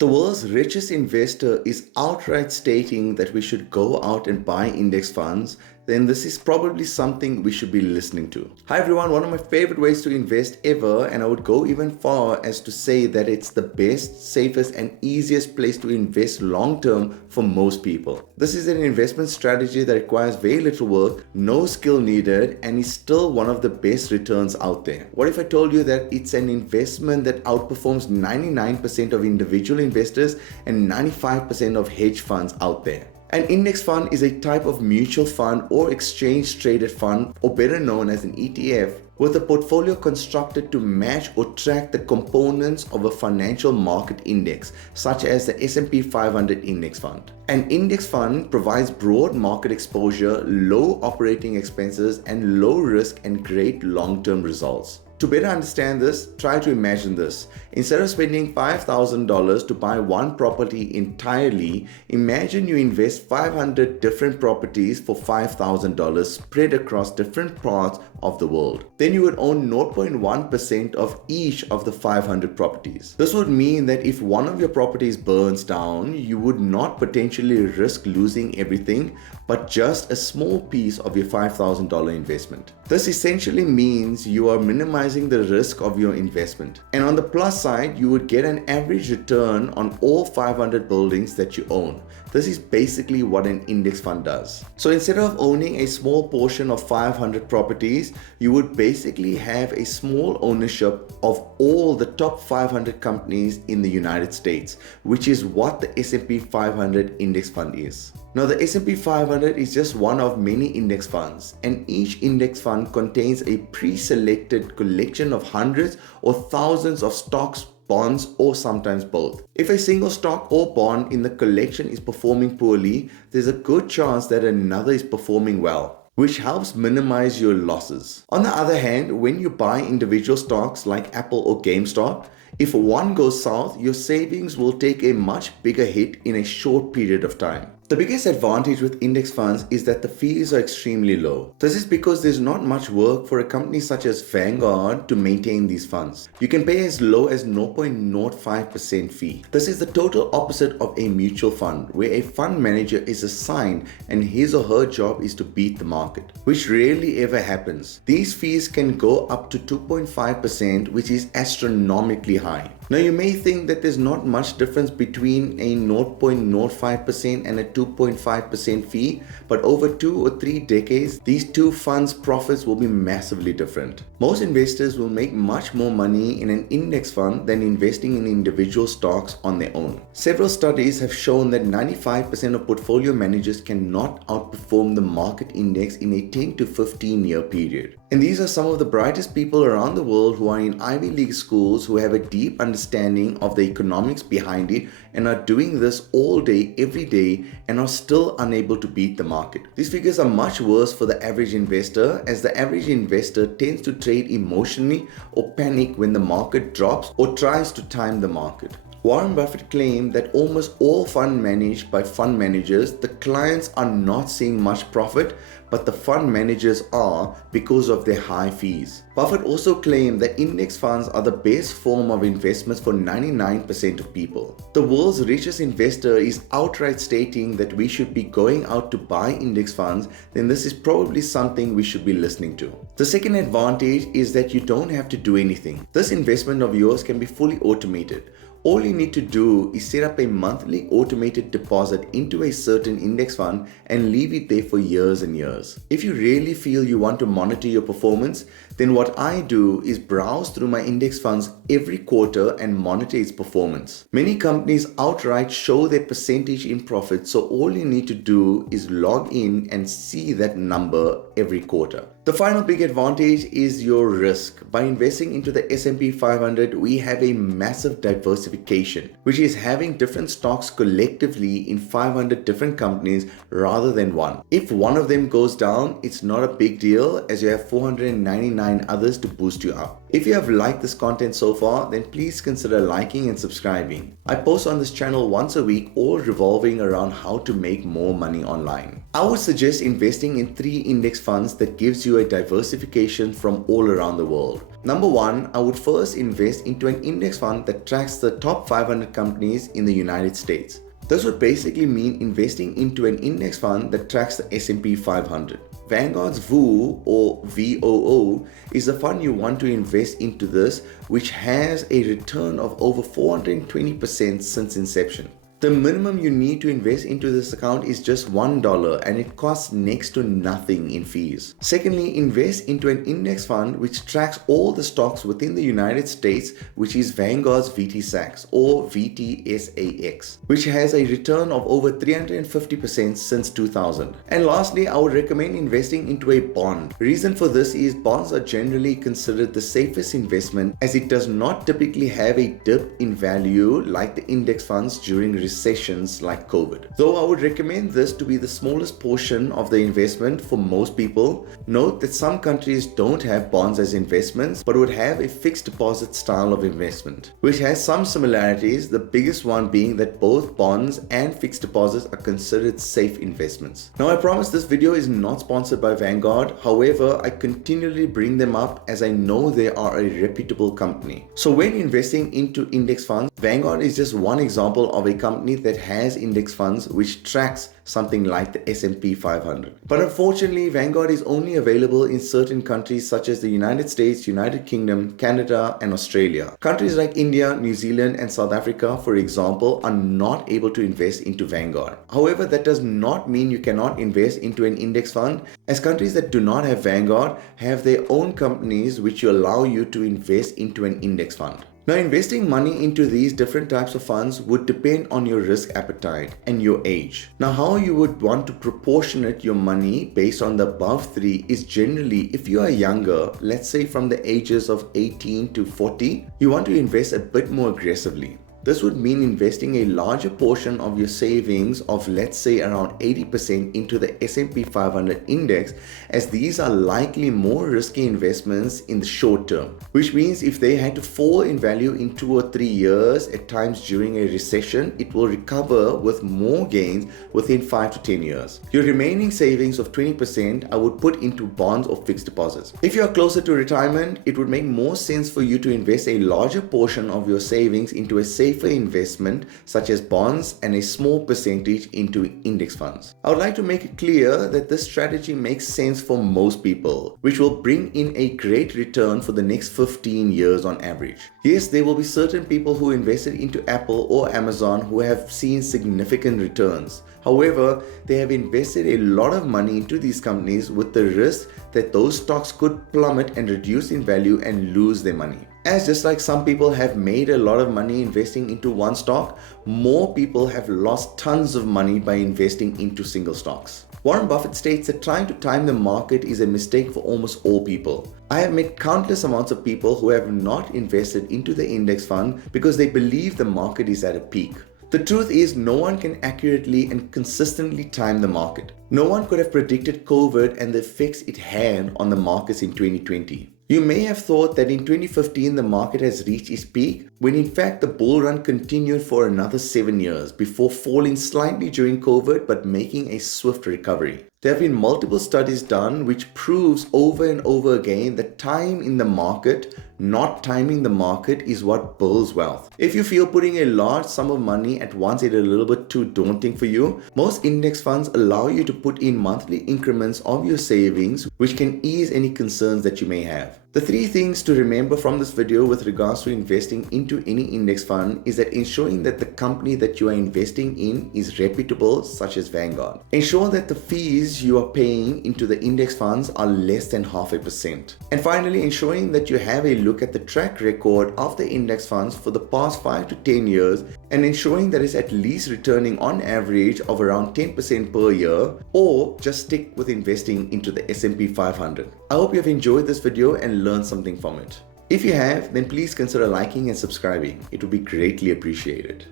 The world's richest investor is outright stating that we should go out and buy index funds, then this is probably something we should be listening to. Hi everyone, one of my favorite ways to invest ever, and I would go even far as to say that it's the best, safest and easiest place to invest long term for most people. This is an investment strategy that requires very little work, no skill needed, and is still one of the best returns out there. What if I told you that it's an investment that outperforms 99% of individual investors and 95% of hedge funds out there? An index fund is a type of mutual fund or exchange traded fund, or better known as an ETF, with a portfolio constructed to match or track the components of a financial market index, such as the S&P 500 index fund. An index fund provides broad market exposure, low operating expenses, and low risk and great long-term results. To better understand this, try to imagine this. Instead of spending $5,000 to buy one property entirely, imagine you invest 500 different properties for $5,000 spread across different parts of the world. Then you would own 0.1% of each of the 500 properties. This would mean that if one of your properties burns down, you would not potentially risk losing everything, but just a small piece of your $5,000 investment. This essentially means you are minimizing the risk of your investment. And on the plus side, you would get an average return on all 500 buildings that you own. This is basically what an index fund does. So instead of owning a small portion of 500 properties, you would basically have a small ownership of all the top 500 companies in the United States, which is what the S&P 500 index fund is. Now, the S&P 500 is just one of many index funds, and each index fund contains a pre-selected collection of hundreds or thousands of stocks, bonds, or sometimes both. If a single stock or bond in the collection is performing poorly, there's a good chance that another is performing well, which helps minimize your losses. On the other hand, when you buy individual stocks like Apple or GameStop, if one goes south, your savings will take a much bigger hit in a short period of time. The biggest advantage with index funds is that the fees are extremely low. This is because there's not much work for a company such as Vanguard to maintain these funds. You can pay as low as 0.05% fee. This is the total opposite of a mutual fund, where a fund manager is assigned and his or her job is to beat the market, which rarely ever happens. These fees can go up to 2.5%, which is astronomically high. Now, you may think that there's not much difference between a 0.05% and a 2.5% fee, but over 2 or 3 decades, these two funds' profits will be massively different. Most investors will make much more money in an index fund than investing in individual stocks on their own. Several studies have shown that 95% of portfolio managers cannot outperform the market index in a 10 to 15 year period. And these are some of the brightest people around the world who are in Ivy League schools, who have a deep understanding of the economics behind it and are doing this all day, every day, and are still unable to beat the market. These figures are much worse for the average investor, as the average investor tends to trade emotionally or panic when the market drops or tries to time the market. Warren Buffett claimed that almost all funds managed by fund managers, the clients are not seeing much profit, but the fund managers are, because of their high fees. Buffett also claimed that index funds are the best form of investments for 99% of people. The world's richest investor is outright stating that we should be going out to buy index funds, then this is probably something we should be listening to. The second advantage is that you don't have to do anything. This investment of yours can be fully automated. All you need to do is set up a monthly automated deposit into a certain index fund and leave it there for years and years. If you really feel you want to monitor your performance, then what I do is browse through my index funds every quarter and monitor its performance. Many companies outright show their percentage in profit, so all you need to do is log in and see that number every quarter. The final big advantage is your risk. By investing into the S&P 500, we have a massive diversification, which is having different stocks collectively in 500 different companies rather than one. If one of them goes down, it's not a big deal, as you have 499 behind others to boost you up. If you have liked this content so far, then please consider liking and subscribing. I post on this channel once a week, all revolving around how to make more money online. I would suggest investing in 3 index funds that gives you a diversification from all around the world. Number 1, I would first invest into an index fund that tracks the top 500 companies in the United States. This would basically mean investing into an index fund that tracks the S&P 500. Vanguard's VOO or VOO is the fund you want to invest into this, which has a return of over 420% since inception. The minimum you need to invest into this account is just $1 and it costs next to nothing in fees. Secondly, invest into an index fund which tracks all the stocks within the United States, which is Vanguard's VTSAX or VTSAX, which has a return of over 350% since 2000. And lastly, I would recommend investing into a bond. Reason for this is bonds are generally considered the safest investment as it does not typically have a dip in value like the index funds during recessions like COVID. Though I would recommend this to be the smallest portion of the investment for most people, note that some countries don't have bonds as investments but would have a fixed deposit style of investment, which has some similarities, the biggest one being that both bonds and fixed deposits are considered safe investments. Now I promise this video is not sponsored by Vanguard, however I continually bring them up as I know they are a reputable company. So when investing into index funds, Vanguard is just one example of a company that has index funds which tracks something like the S&P 500. But unfortunately, Vanguard is only available in certain countries such as the United States, United Kingdom, Canada, and Australia. Countries like India, New Zealand, and South Africa, for example, are not able to invest into Vanguard. However, that does not mean you cannot invest into an index fund, as countries that do not have Vanguard have their own companies which allow you to invest into an index fund. Now, investing money into these different types of funds would depend on your risk appetite and your age. Now, how you would want to proportionate your money based on the above 3 is generally, if you are younger, let's say from the ages of 18 to 40, you want to invest a bit more aggressively. This would mean investing a larger portion of your savings of, let's say, around 80% into the S&P 500 index, as these are likely more risky investments in the short term, which means if they had to fall in value in 2 or 3 years, at times during a recession, it will recover with more gains within 5 to 10 years. Your remaining savings of 20% I would put into bonds or fixed deposits. If you are closer to retirement, it would make more sense for you to invest a larger portion of your savings into a safer investment such as bonds and a small percentage into index funds. I would like to make it clear that this strategy makes sense for most people, which will bring in a great return for the next 15 years on average. Yes, there will be certain people who invested into Apple or Amazon who have seen significant returns. However, they have invested a lot of money into these companies with the risk that those stocks could plummet and reduce in value and lose their money. As just like some people have made a lot of money investing into one stock, more people have lost tons of money by investing into single stocks. Warren Buffett states that trying to time the market is a mistake for almost all people. I have met countless amounts of people who have not invested into the index fund because they believe the market is at a peak. The truth is, no one can accurately and consistently time the market. No one could have predicted COVID and the effects it had on the markets in 2020. You may have thought that in 2015 the market has reached its peak, when in fact the bull run continued for another 7 years before falling slightly during COVID but making a swift recovery. There have been multiple studies done which proves over and over again that time in the market, not timing the market, is what builds wealth. If you feel putting a large sum of money at once is a little bit too daunting for you, most index funds allow you to put in monthly increments of your savings, which can ease any concerns that you may have. The 3 things to remember from this video with regards to investing into any index fund is that ensuring that the company that you are investing in is reputable, such as Vanguard. Ensure that the fees you are paying into the index funds are less than 0.5%. And finally, ensuring that you have a look at the track record of the index funds for the past 5 to 10 years and ensuring that it's at least returning on average of around 10% per year, or just stick with investing into the S&P 500. I hope you have enjoyed this video and learned something from it. If you have, then please consider liking and subscribing. It would be greatly appreciated.